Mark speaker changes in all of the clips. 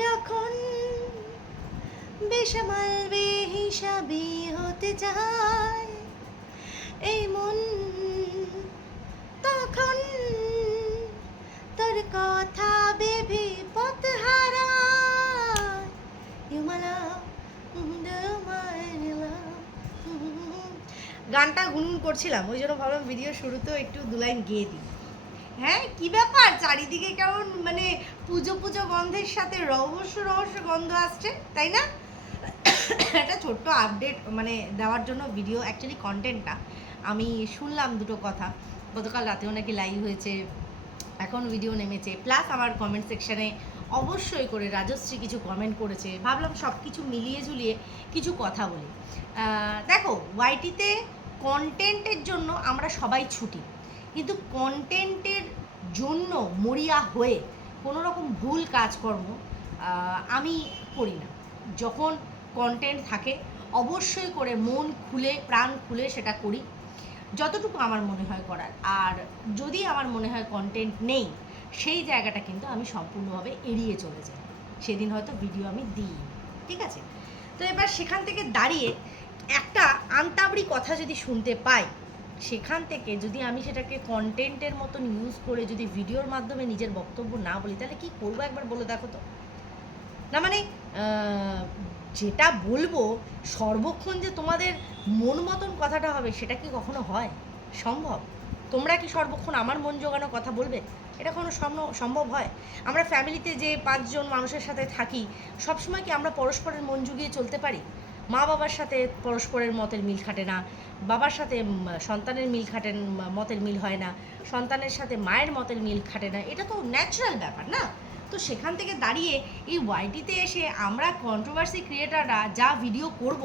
Speaker 1: যখন বেসামাল বেহিসাবি হতে চায়, এই মন তখন তোর কথা ভেবে পথ ইউমালা গানটা গুনগুন করছিলাম, ওই জন্য ভাবলাম ভিডিও শুরুতেও একটু দু লাইন গেয়ে দিই। কি ব্যাপার? চারিদিকে কেমন মানে পুজো পুজো গন্ধের সাথে রহস্য রহস্য গন্ধ আসছে, তাই না? একটা ছোট্ট আপডেট মানে দেওয়ার জন্য ভিডিও অ্যাকচুয়ালি কন্টেন্টটা আমি শুনলাম দুটো কথা। গতকাল রাতেও নাকি লাইভ হয়েছে, এখন ভিডিও নেমেছে। প্লাস আমার কমেন্ট সেকশানে অবশ্যই করে রাজশ্রী কিছু কমেন্ট করেছে। ভাবলাম সব কিছু মিলিয়ে ঝুলিয়ে কিছু কথা বলি। দেখো ওয়াইটিতে কন্টেন্টের জন্য আমরা সবাই ছুটি। কিন্তু কন্টেন্টের জন্য মরিয়া হয়ে কোনো রকম ভুল কাজকর্ম আমি করি না। যখন কন্টেন্ট থাকে, অবশ্যই করে মন খুলে, প্রাণ খুলে সেটা করি। যতটুকু আমার মনে হয় করার। আর যদি আমার মনে হয় কন্টেন্ট নেই, সেই জায়গাটা কিন্তু আমি সম্পূর্ণভাবে এড়িয়ে চলে যাই। সেদিন হয়তো ভিডিও আমি দিই ঠিক আছে? তো এবার সেখান থেকে দাঁড়িয়ে একটা আন্তাবড়ি কথা যদি শুনতে পাই সেখান থেকে যদি আমি সেটাকে কন্টেন্টের মতন ইউজ করে যদি ভিডিওর মাধ্যমে নিজের বক্তব্য না বলি, তাহলে কি করব একবার বলে দেখো তো? না মানে যেটা বলব সর্বক্ষণ যে তোমাদের মন মতন কথাটা হবে, সেটা কি কখনো হয়? সম্ভব? তোমরা কি সর্বক্ষণ আমার মন জোগানো কথা বলবে? এটা কোনো সম্ভব হয়? আমরা ফ্যামিলিতে যে পাঁচজন মানুষের সাথে থাকি, সবসময় কি আমরা পরস্পরের মন জুগিয়ে চলতে পারি? মা বাবার সাথে পরস্পরের মতের মিল খাটে না, বাবার সাথে সন্তানের মিল খাটেন মতের মিল হয় না, সন্তানের সাথে মায়ের মতের মিল খাটে না, এটা তো ন্যাচারাল ব্যাপার না? তো সেখান থেকে দাঁড়িয়ে এই ওয়াইটিতে এসে আমরা কন্ট্রোভার্সি ক্রিয়েটাররা যা ভিডিও করব,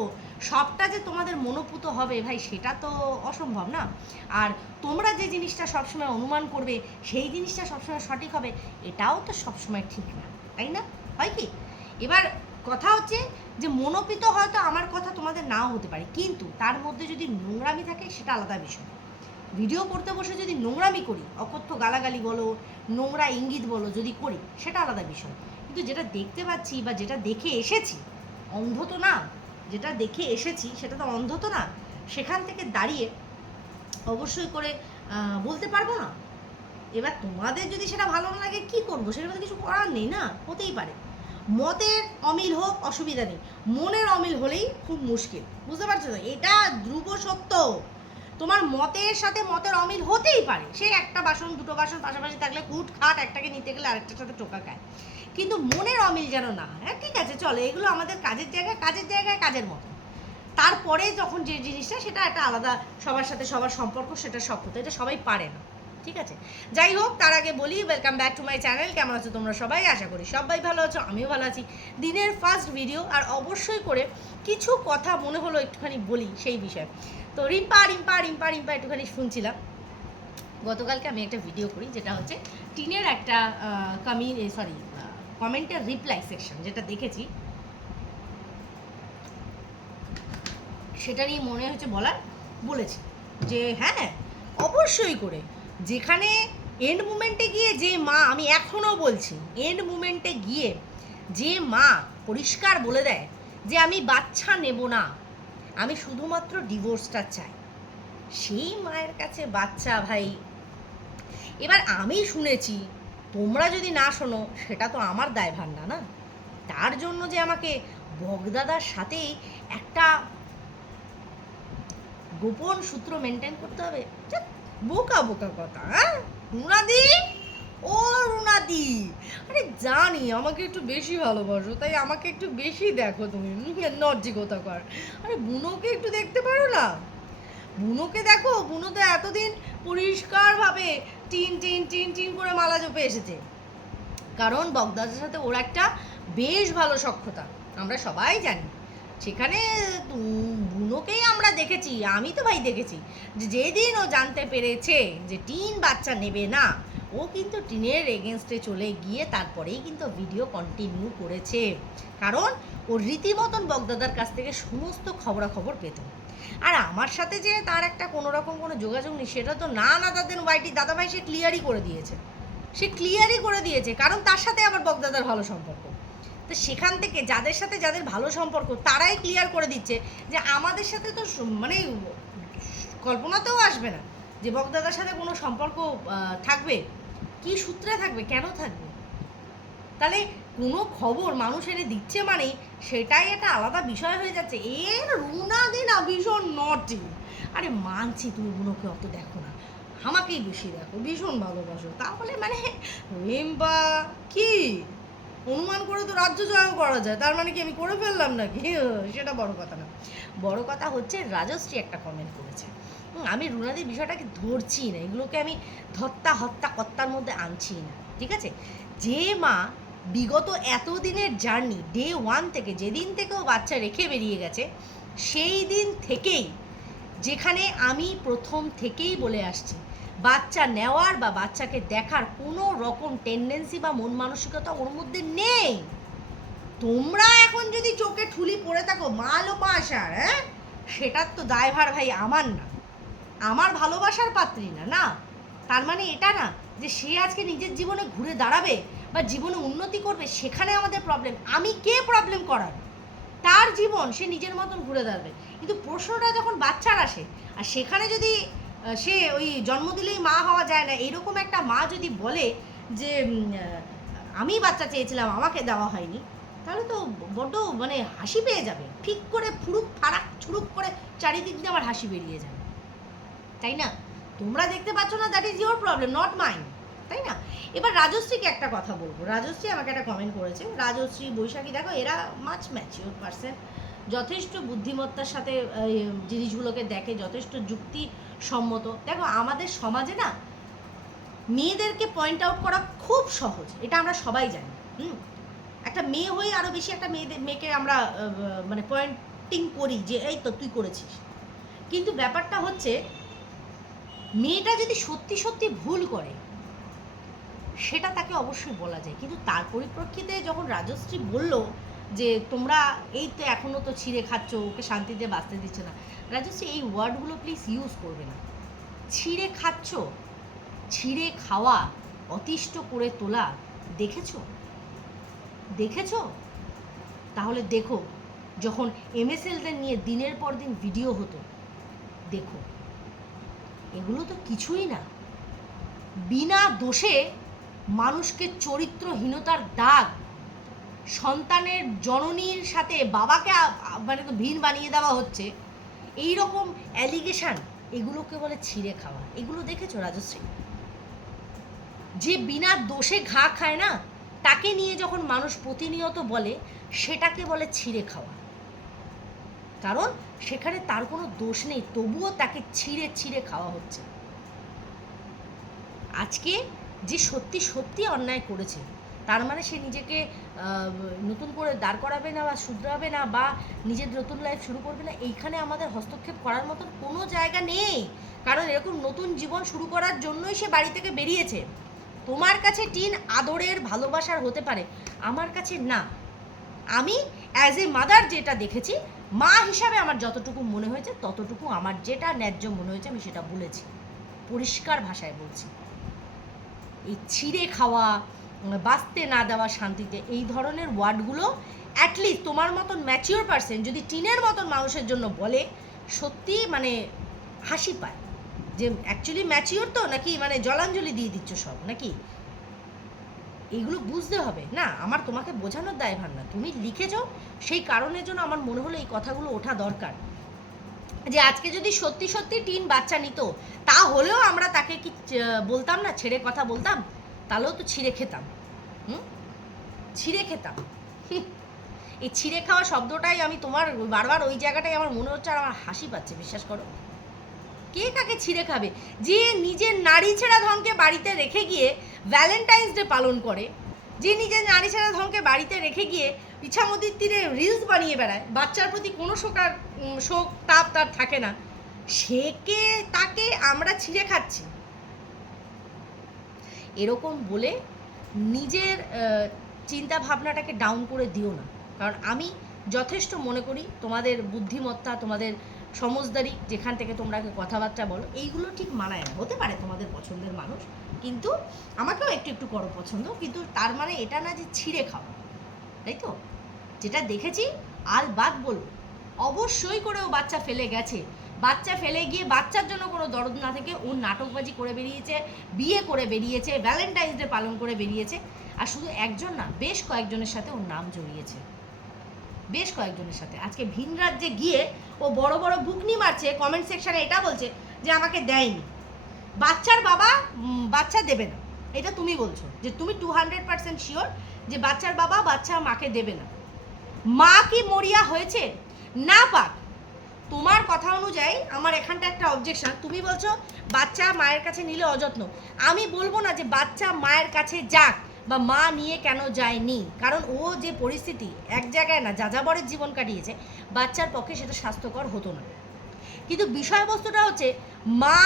Speaker 1: সবটা যে তোমাদের মনোপুত হবে ভাই, সেটা তো অসম্ভব না? আর তোমরা যে জিনিসটা সবসময় অনুমান করবে, সেই জিনিসটা সবসময় সঠিক হবে, এটাও তো সবসময় ঠিক না, তাই না? হয় কি? এবার কথা হচ্ছে যে মনোপিত হয়তো আমার কথা তোমাদের নাও হতে পারে। কিন্তু তার মধ্যে যদি নোংরামি থাকে, সেটা আলাদা বিষয়। ভিডিও করতে বসে যদি নোংরামি করি, অকথ্য গালাগালি বলো, নোংরা ইঙ্গিত বলো, যদি করি, সেটা আলাদা বিষয়। কিন্তু যেটা দেখতে পাচ্ছি বা যেটা দেখে এসেছি অন্ধ তো না, যেটা দেখে এসেছি, সেটা তো অন্ধ তো না, সেখান থেকে দাঁড়িয়ে অবশ্যই করে বলতে পারব না। এবার তোমাদের যদি সেটা ভালো না লাগে, কি করব? সেটা কিছু করার নেই না? হতেই পারে। মতের অমিল হোক, অসুবিধা নেই। মনের অমিল হলেই খুব মুশকিল। বুঝতে পারছ তো? এটা ধ্রুব সত্য। তোমার মতের সাথে মতের অমিল হতেই পারে। সে একটা বাসন, দুটো বাসন, পাশাপাশি থাকলে কুট খাট একটাকে নিতে গেলে আরেকটার সাথে টোকা খায়। কিন্তু মনের অমিল যেন না হয় ঠিক আছে, চলো, এগুলো আমাদের কাজের জায়গায় কাজের জায়গায় কাজের মতো। তারপরে যখন যে জিনিসটা, সেটা একটা আলাদা সবার সাথে সবার সম্পর্ক, সেটা সব এটা সবাই পারে না। ঠিক আছে? যাই হোক, তার আগে বলি welcome back to my channel কেমন আছো তোমরা সবাই? আশা করি সবাই ভালো আছো, আমিও ভালো আছি। দিনের ফার্স্ট ভিডিও আর অবশ্যই করে কিছু কথা মনে হলো একটুখানি বলি সেই বিষয়ে। তো রিম্পা রিম্পা রিম্পা রিম্পা, একটুখানি শুনছিলাম। গতকালকে আমি একটা ভিডিও করি, যেটা হচ্ছে টিনের একটা কমি সরি কমেন্টের রিপ্লাই সেকশন যেটা দেখেছি। সেটা নিয়ে মনে হচ্ছে বলার বলেছি। যে হ্যাঁ অবশ্যই করে। যেখানে এন্ড মুমেন্টে গিয়ে যে মা, আমি এখনও বলছি এন্ড মুমেন্টে গিয়ে যে মা পরিষ্কার বলে দেয় যে আমি বাচ্চা নেব না, আমি শুধুমাত্র ডিভোর্সটা চাই। সেই মায়ের কাছে, বাচ্চা ভাই, এবার আমি শুনেছি, তোমরা যদি না শোনো, সেটা তো আমার দায়ভার না না? তার জন্য যে আমাকে বগদাদার সাথেই একটা গোপন সূত্র মেনটেন করতে হবে বোকা বোকা কথা হ্যাঁ? রুনাদি? ও রুনাদি! আরে জানি, আমাকে একটু বেশি ভালোবাসো, তাই আমাকে একটু বেশি দেখো তুমি। নর্জিকতা কর আরে বুনোকে একটু দেখতে পারো না? বুনোকে দেখো, বুনো তো এতদিন পরিষ্কারভাবে টিন টিন টিন টিন করে মালা জপে এসেছে। কারণ বগদাদের সাথে ওর একটা বেশ ভালো সক্ষতা আমরা সবাই জানি। সেখানে বুনোকেই আমরা দেখেছি, আমি তো ভাই দেখেছি, যে যেদিন ও জানতে পেরেছে যে টিন বাচ্চা নেবে না, ও কিন্তু টিনের এগেনস্টে চলে গিয়ে তারপরেই কিন্তু ভিডিও কন্টিনিউ করেছে। কারণ, ও রীতিমতন বগদাদার কাছ থেকে সমস্ত খবরাখবর পেত। আর আমার সাথে যে তার একটা কোনো রকম কোনো যোগাযোগ নেই, সেটা তো না না দাদেন ওয়াইটি দাদাভাই সে ক্লিয়ারই করে দিয়েছে। সে ক্লিয়ারই করে দিয়েছে, কারণ তার সাথে আবার বগদাদার ভালো সম্পর্ক। তো সেখান থেকে যাদের সাথে যাদের ভালো সম্পর্ক, তারাই ক্লিয়ার করে দিচ্ছে যে আমাদের সাথে তো মানে কল্পনাতেও আসবে না যে বকদাদার সাথে কোনো সম্পর্ক থাকবে। কি সূত্রে থাকবে? কেন থাকবে? তাহলে কোনো খবর মানুষ এনে দিচ্ছে মানে সেটাই একটা আলাদা বিষয় হয়ে যাচ্ছে। এর রুনাদি না, ভীষণ নটি আরে মানছি, তুমি বুনোকে অত দেখো না। আমাকেই বেশি দেখো, ভীষণ ভালোবাসো। তাহলে মানে রিম্পা, কি? অনুমান করে তো রাজ্য জয় করা যায়। তার মানে কি আমি করে ফেললাম নাকি? সেটা বড় কথা না। বড় কথা হচ্ছে রাজশ্রী একটা কমেন্ট করেছে। আমি রুনাদির বিষয়টাকে ধরছি না। এগুলোকে আমি ধত্তা হত্যা কর্তার মধ্যে আনছি না। ঠিক আছে? যে মা বিগত এতদিনের জার্নি ডে ওয়ান থেকে, যেদিন থেকেও বাচ্চা রেখে বেরিয়ে গেছে, সেই দিন থেকেই যেখানে আমি প্রথম থেকেই বলে আসছি বাচ্চা নেওয়ার বা বাচ্চাকে দেখার কোনো রকম টেন্ডেন্সি বা মন মানসিকতা ওর মধ্যে নেই। তোমরা এখন যদি চোখে ঠুলি পড়ে থাকো মাল আসার হ্যাঁ? সেটার তো দায়ভার ভাই আমার না। আমার ভালোবাসার পাত্রী না না? তার মানে এটা না যে সে আজকে নিজের জীবনে ঘুরে দাঁড়াবে বা জীবনে উন্নতি করবে, সেখানে আমাদের প্রবলেম আমি কে প্রবলেম করার? তার জীবন সে নিজের মতন ঘুরে দাঁড়াবে। কিন্তু প্রশ্নটা যখন বাচ্চার আসে, আর সেখানে যদি সে ওই জন্ম দিলেই মা হওয়া যায় না। এরকম একটা মা যদি বলে যে আমি বাচ্চা চেয়েছিলাম, আমাকে দেওয়া হয়নি, তাহলে তো বড্ড মানে হাসি পেয়ে যাবে। ঠিক করে ফুরুক, ফারাক, ছুরুক করে চারিদিক দিয়ে আমার হাসি বেরিয়ে যাবে। তাই না? তোমরা দেখতে পাচ্ছ না that is your problem not mind তাই না? এবার রাজশ্রীকে একটা কথা বলব। রাজশ্রী আমাকে একটা কমেন্ট করেছে। রাজশ্রী, বৈশাখী, দেখো, এরা মাছ ম্যাচিওর পার্সন যথেষ্ট বুদ্ধিমত্তার সাথে জিনিসগুলোকে দেখে, যথেষ্ট যুক্তিসম্মত দেখো, আমাদের সমাজে না মেয়েদেরকে পয়েন্ট আউট করা খুব সহজ, এটা আমরা সবাই জানি, হুম? একটা মেয়ে হয়ে আরও বেশি একটা মেয়েদের মেয়েকে আমরা মানে পয়েন্টিং করি যে, এই তো তুই করেছিস। কিন্তু ব্যাপারটা হচ্ছে, মেয়েটা যদি সত্যি সত্যি ভুল করে, সেটা তাকে অবশ্যই বলা যায়। কিন্তু তার পরিপ্রেক্ষিতে যখন রাজশ্রী বলল যে তোমরা এই তো এখনও তো ছিঁড়ে খাচ্ছ, ওকে শান্তিতে বাঁচতে দিচ্ছে না। রাজশ্রী, এই ওয়ার্ডগুলো প্লিজ ইউজ করবে না। ছিঁড়ে খাচ্ছ, ছিঁড়ে খাওয়া, অতিষ্ঠ করে তোলা, দেখেছ? দেখেছ? তাহলে দেখো, যখন এমএসএলদের নিয়ে দিনের পর দিন ভিডিও হতো, দেখো। এগুলো তো কিছুই না। বিনা দোষে মানুষকে চরিত্রহীনতার দাগ সন্তানের জননীর সাথে বাবাকে মানে তো ভিন বানিয়ে দেওয়া হচ্ছে এই রকম অ্যালিগেশন এগুলোকে বলে ছিঁড়ে খাওয়া। এগুলো দেখেছ, রাজশ্রী? যে বিনা দোষে ঘা খায় না, তাকে নিয়ে যখন মানুষ প্রতিনিয়ত বলে, সেটাকে বলে ছিঁড়ে খাওয়া। কারণ সেখানে তার কোনো দোষ নেই, তবুও তাকে ছিঁড়ে ছিঁড়ে খাওয়া হচ্ছে। আজকে যে সত্যি সত্যি অন্যায় করেছে তার মানে সে নিজেকে নতুন করে দাঁড় করাবে না বা শুধরাবে না বা নিজের নতুন লাইফ শুরু করবে না, এইখানে আমাদের হস্তক্ষেপ করার মতন কোনো জায়গা নেই। কারণ এরকম নতুন জীবন শুরু করার জন্যই সে বাড়ি থেকে বেরিয়েছে। তোমার কাছে টিন আদরের ভালোবাসার হতে পারে, আমার কাছে না। আমি অ্যাজ এ মাদার যেটা দেখেছি, মা হিসাবে আমার যতটুকু মনে হয়েছে, ততটুকু আমার যেটা ন্যায্য মনে হয়েছে আমি সেটা বলেছি। পরিষ্কার ভাষায় বলছি। এই ছিঁড়ে খাওয়া বাঁচতে না দেওয়া শান্তিতে। এই ধরনের ওয়ার্ডগুলো অ্যাটলিস্ট তোমার মতন ম্যাচিওর পার্সন যদি টিনের মতন মানুষের জন্য বলে সত্যি মানে হাসি পায়। যে অ্যাকচুয়ালি ম্যাচিওর তো, নাকি মানে জলাঞ্জলি দিয়ে দিচ্ছ সব, নাকি? এগুলো বুঝতে হবে। না, আমার তোমাকে বোঝানোর দায়ভার না। তুমি লিখেছো, সেই কারণের জন্য আমার মনে হলো এই কথাগুলো ওঠা দরকার। যে আজকে যদি সত্যি সত্যি টিন বাচ্চা নিত, তাহলেও আমরা তাকে কি বলতাম না, ছেড়ে কথা বলতাম? তাহলেও তো ছিঁড়ে খেতাম। হুম? ছিঁড়ে খেতাম। এই ছিঁড়ে খাওয়া শব্দটাই আমি তোমার বারবার ওই জায়গাটাই আমার মনে হচ্ছে আর আমার হাসি পাচ্ছে, বিশ্বাস করো। কে কাকে ছিঁড়ে খাবে? যে নিজের নারী ছেঁড়া ধনকে বাড়িতে রেখে গিয়ে ভ্যালেন্টাইন্স ডে পালন করে, যে নিজের নারী ছেঁড়া ধনকে বাড়িতে রেখে গিয়ে ইচ্ছামতির তীরে রিলস বানিয়ে বেড়ায়, বাচ্চার প্রতি কোনো শোকার শোক তাপ তার থাকে না, সে কে, তাকে আমরা ছিঁড়ে খাচ্ছি। এরকম বলে নিজের চিন্তা ভাবনাটাকে ডাউন করে দিও না। কারণ আমি যথেষ্ট মনে করি তোমাদের বুদ্ধিমত্তা, তোমাদের সমজদারি যেখান থেকে তোমরা কথাবার্তা বলো, এইগুলো ঠিক মানায় না। হতে পারে তোমাদের পছন্দের মানুষ, কিন্তু আমাকেও একটু একটু করো পছন্দ, কিন্তু তার মানে এটা না যে ছিঁড়ে খাওয়া তাই তো? যেটা দেখেছি আল বাদ বলব অবশ্যই করে ও বাচ্চা ফেলে গেছে। বাচ্চা ফেলে গিয়ে বাচ্চার জন্য কোনো দরদ না থেকে ও নাটকবাজি করে বেরিয়েছে, বিয়ে করে বেরিয়েছে ভ্যালেন্টাইন্স ডে পালন করে বেরিয়েছে। আর শুধু একজন না, বেশ কয়েকজনের সাথে ওর নাম জড়িয়েছে। বেশ কয়েকজনের সাথে। আজকে ভিন রাজ্যে গিয়ে ও বড় বড় বুকনি মারছে কমেন্ট সেকশানে এটা বলছে যে আমাকে দেয়নি। বাচ্চার বাবা বাচ্চা দেবে না। এটা তুমি বলছো যে তুমি টু হান্ড্রেড পার্সেন্ট শিওর যে বাচ্চার বাবা বাচ্চা মাকে দেবে না। মা কি মরিয়া হয়েছে? না, পাক। তোমার কথা অনুযায়ী আমার এখানটা একটা অবজেকশন তুমি বলছো, বাচ্চা মায়ের কাছে নিলে অযত্ন। আমি বলব না যে বাচ্চা মায়ের কাছে যাক বা মা নিয়ে কেন যায়নি। কারণ ও যে পরিস্থিতি, এক জায়গায় না, যাযাবরের জীবন কাটিয়েছে, বাচ্চার পক্ষে সেটা স্বাস্থ্যকর হতো না। কিন্তু বিষয়বস্তুটা হচ্ছে, মা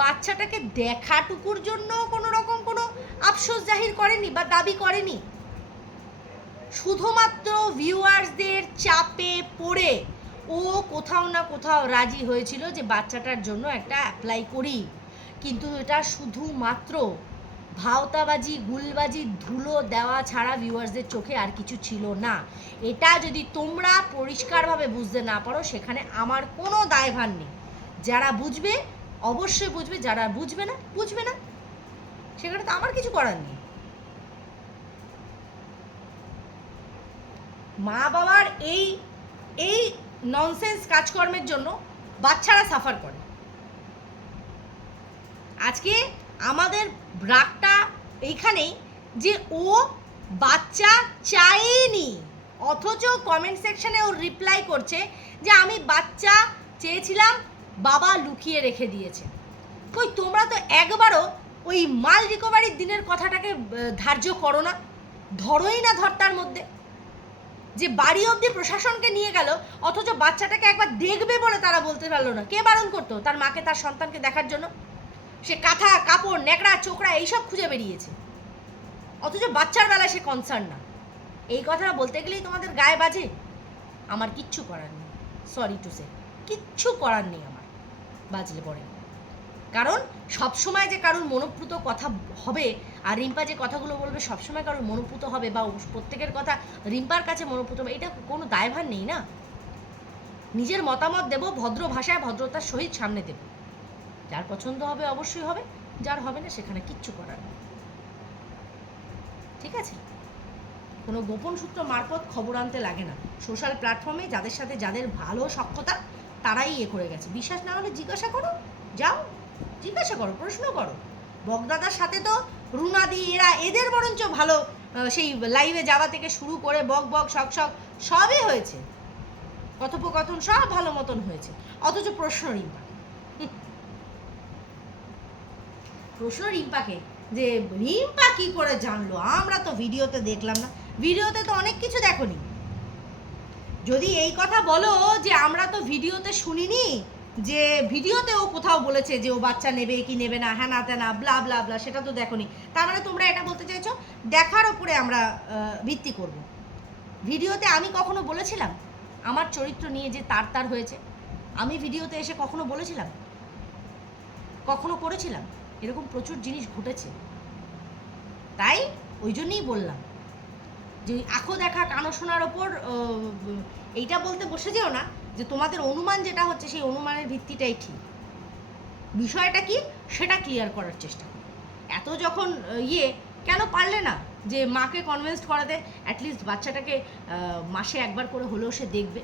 Speaker 1: বাচ্চাটাকে দেখাটুকুর জন্য কোনো রকম কোনো আফসোস জাহির করেনি বা দাবি করেনি। শুধুমাত্র ভিউয়ার্সদের চাপে পড়ে ও কোথাও না কোথাও রাজি হয়েছিল যে বাচ্চাটার জন্য একটা অ্যাপ্লাই করি। কিন্তু এটা শুধুমাত্র ভাওতাবাজি, গুলবাজি, ধুলো দেওয়া ছাড়া ভিউয়ার্সদের চোখে আর কিছু ছিল না। এটা যদি তোমরা পরিষ্কারভাবে বুঝতে না পারো, সেখানে আমার কোনো দায়ভার নেই। যারা বুঝবে, অবশ্যই বুঝবে, যারা বুঝবে না বুঝবে না। সেখানে তো আমার কিছু করার নেই। মা বাবার এই এই ননসেন্স কাজকর্মের জন্য বাচ্চারা সাফার করে। আজকে আমাদের রাগটা এইখানেই যে ও বাচ্চা চায়নি, অথচ কমেন্ট সেকশনে ও রিপ্লাই করছে যে আমি বাচ্চা চেয়েছিলাম, বাবা লুকিয়ে রেখে দিয়েছে। কই, তোমরা তো একবারও ওই মাল রিকভারির দিনের কথাটাকে ধার্য করো না। ধরোই না ধরতার মধ্যে। যে বাড়ি অবধি প্রশাসনকে নিয়ে গেল, অথচ বাচ্চাটাকে একবার দেখবে বলে তারা বলতে পারল না। কে বারণ করতো? তার মাকে, তার সন্তানকে দেখার জন্য? সে কাঁথা, কাপড়, ন্যাকড়া, চোকড়া এইসব খুঁজে বেরিয়েছে। অথচ বাচ্চার বেলায় সে কনসার্ন না। এই কথাটা বলতে গেলেই তোমাদের গায়ে বাজে? আমার কিচ্ছু করার নেই। সরি টু সে কিচ্ছু করার নেই আমার। বাজলে পরে। কারণ সবসময় যে কারোর মনোপ্রুত কথা হবে আর রিম্পা যে কথাগুলো বলবে সবসময় কারোর মনোপ্রুত হবে বা প্রত্যেকের কথা রিম্পার কাছে মনোপ্রুত হবে, এটা কোনো দায়ভার নেই না। নিজের মতামত দেব, ভদ্র ভাষায় ভদ্রতার সহিত সামনে দেব। যার পছন্দ হবে অবশ্যই হবে, যার হবে না সেখানে কিচ্ছু করার ঠিক আছে? কোনো গোপন সূত্র মারফত খবর আনতে লাগে না। সোশ্যাল প্ল্যাটফর্মে যাদের সাথে যাদের ভালো সক্ষতা তারাই ইয়ে করে গেছে। বিশ্বাস না হলে জিজ্ঞাসা করো, যাও। জিজ্ঞাসা করো, প্রশ্ন করো। বগদাদার সাথে তো রুনাদি এরা এদের বরঞ্চ ভালো সেই লাইভে যাওয়া থেকে শুরু করে বক বক, শক শক, সবই হয়েছে। কথোপকথন সব ভালো মতন হয়েছে। অথচ প্রশ্ন রিম্পা প্রশ্ন রিম্পাকে যে, রিম্পা কি করে জানলো? আমরা তো ভিডিওতে দেখলাম না। ভিডিওতে তো অনেক কিছু দেখোনি। যদি এই কথা বলো যে, আমরা তো ভিডিওতে শুনিনি যে ভিডিওতে ও কোথাও বলেছে যে ও বাচ্চা নেবে, কি নেবে না হ্যাঁ না তেনা ব্লা ব্লা ব্লা সেটা তো দেখোনি। তার মানে তোমরা এটা বলতে চাইছো, দেখার ওপরে আমরা ভিত্তি করব। ভিডিওতে আমি কখনো বলেছিলাম? আমার চরিত্র নিয়ে যে তার তার হয়েছে, আমি ভিডিওতে এসে কখনো বলেছিলাম? কখনো করেছিলাম? এরকম প্রচুর জিনিস ঘটেছে। তাই ওই জন্যই বললাম যে, আখো দেখা কানো শোনার ওপর এইটা বলতে বসে যেও না। যে তোমাদের অনুমান যেটা হচ্ছে, সেই অনুমানের ভিত্তিটাই ঠিক। বিষয়টা কি? সেটা ক্লিয়ার করার চেষ্টা করো। এত যখন ইয়ে কেন পারলে না যে মাকে কনভিন্স করাতে? অ্যাটলিস্ট বাচ্চাটাকে মাসে একবার করে হলেও সে দেখবে।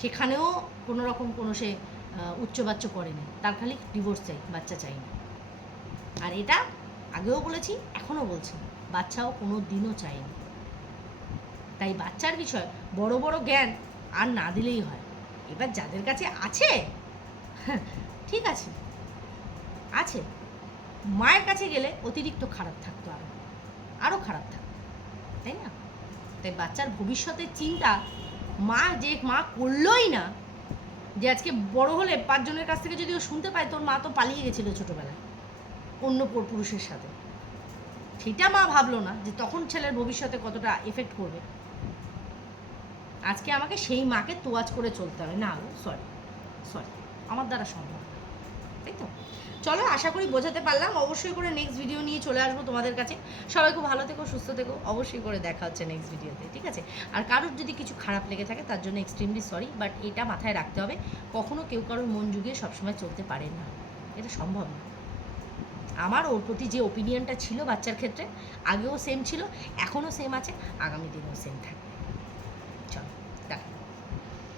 Speaker 1: সেখানেও কোনো রকম কোনো সে উচ্চবাচ্য করেনি। তার খালি ডিভোর্স চাই, বাচ্চা চাই না। আর এটা আগেও বলেছি, এখনও বলছি বাচ্চাও কোনো দিনও চায়নি তাই বাচ্চার বিষয়, বড় বড় জ্ঞান আর না দিলেই হয়। এবার যাদের কাছে আছে হ্যাঁ, ঠিক আছে। আছে। মায়ের কাছে গেলে অতিরিক্ত খারাপ থাকতো আরও আরও খারাপ থাকতো তাই না? তাই বাচ্চার ভবিষ্যতের চিন্তা মা যে মা করলোই না যে আজকে বড় হলে পাঁচজনের কাছ থেকে যদি ও শুনতে পায় তোর মা তো পালিয়ে গেছিল ছোটোবেলায় অন্য পুরুষের সাথে। সেটা মা ভাবলো না যে তখন ছেলের ভবিষ্যতে কতটা এফেক্ট করবে আজকে আমাকে সেই মাকে তোয়াজ করে চলতে হবে। না সরি সরি আমার দ্বারা সম্ভব তাই তো? চলো, আশা করি বোঝাতে পারলাম। অবশ্যই করে নেক্সট ভিডিও নিয়ে চলে আসব তোমাদের কাছে। সবাই খুব ভালো থেকো, সুস্থ থেকো। অবশ্যই করে দেখা হচ্ছে নেক্সট ভিডিওতে ঠিক আছে? আর কারোর যদি কিছু খারাপ লেগে থাকে, তার জন্য এক্সট্রিমলি সরি বাট এটা মাথায় রাখতে হবে। কখনো কেউ কারোর মন জুগিয়ে সবসময় চলতে পারে না। এটা সম্ভব না। আমার ওর প্রতি যে ওপিনিয়নটা ছিল বাচ্চার ক্ষেত্রে, আগেও সেম ছিল, এখনও সেম আছে। আগামী দিনেও সেম থাকবে।